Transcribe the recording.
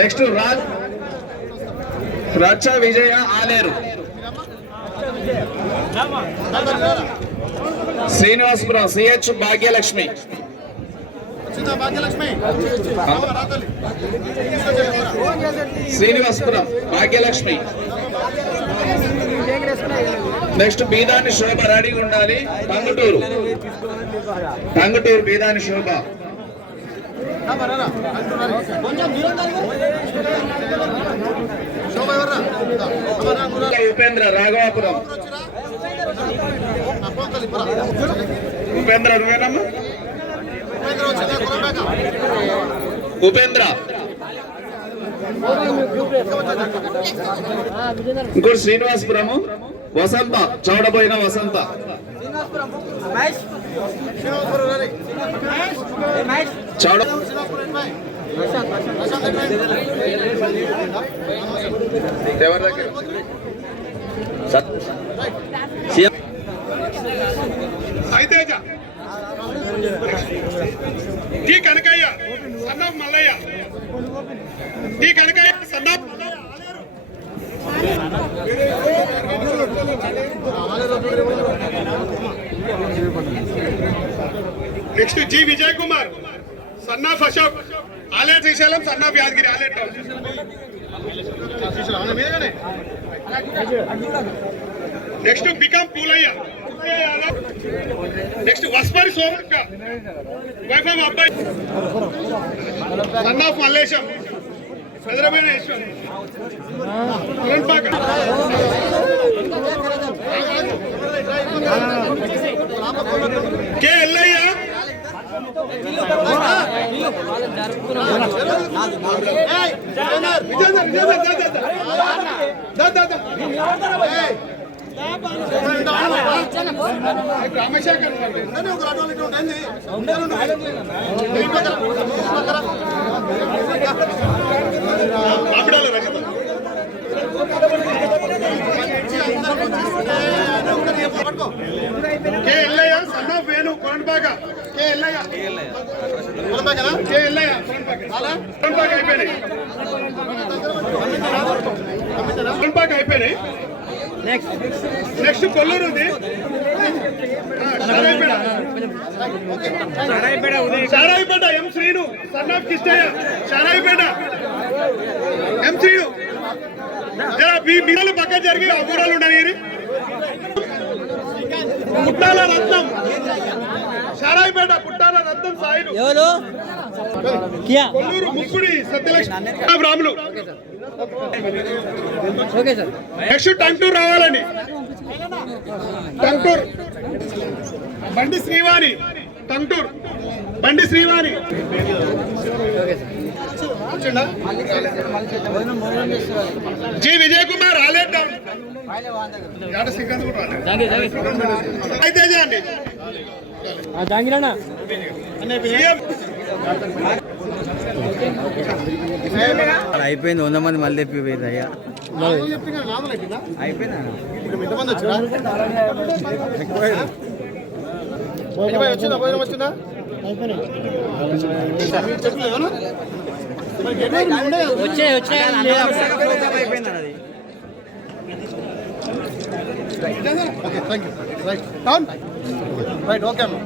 Next Raj Raccha Vijaya Aleru. Srinivasapuram CH Bhagyalakshmi. Srinivasapuram Bhagyalakshmi. Next Beedani Shobha రెడీగా ఉండాలి. టంగుటూరు టంగుటూరు బీదాని శోభ. ఉపేంద్ర రాఘవాపురం. ఉపేంద్ర నువ్వేనమ్మా? ఉపేంద్ర. ఇంకోటి శ్రీనివాసపురము. వసంత చౌడబోయిన వసంత. శ్రీనివాసపురం చౌడ ఎవరి దగ్గర? సత్- CM. అయితేజ T Kanakaiah son of Mallaiah. T Kanakaiah son of next G Vijay Kumar. Son of Ashok ఆలయ Srisailam son of Yadagiri ఆలయ next become Pulaiah. Next Vaspari Somakka. Wife of అబ్బాయి. Son of Mallesham. Chandrababu Eshwar. Kiran Paka. K Ellaiah Ramasekhar ఒక రెండు litre ఉంటుంది ఉండని కే ఎల్లయ్య కే ఎల్లయ్య అలా next Kolluru ఉంది M Srinu son of Kistaiah Sarayipeta M Srinu మీ మిగలు పక్క జరిగి ఆ ఊరాలు ఉండని ముట్టాల రత్నం. ఎవరు? కియా. Kolluru ముక్కుడి Satyalakshmi Ramulu. Okay sir. Next టంటూర్ రావాలని. టంటూర్ బండి శ్రీవాణి. టంటూర్ బండి శ్రీవాణి? జి విజయ్ కుమార్ రాలేదు. అయితే అయిపోయింది వంద మంది మళ్ళీ తెప్పిపోయింది అయ్యా అయిపోయిందా? వచ్చిందా భోజనం వచ్చిందా okay thank you right right okay అమ్మా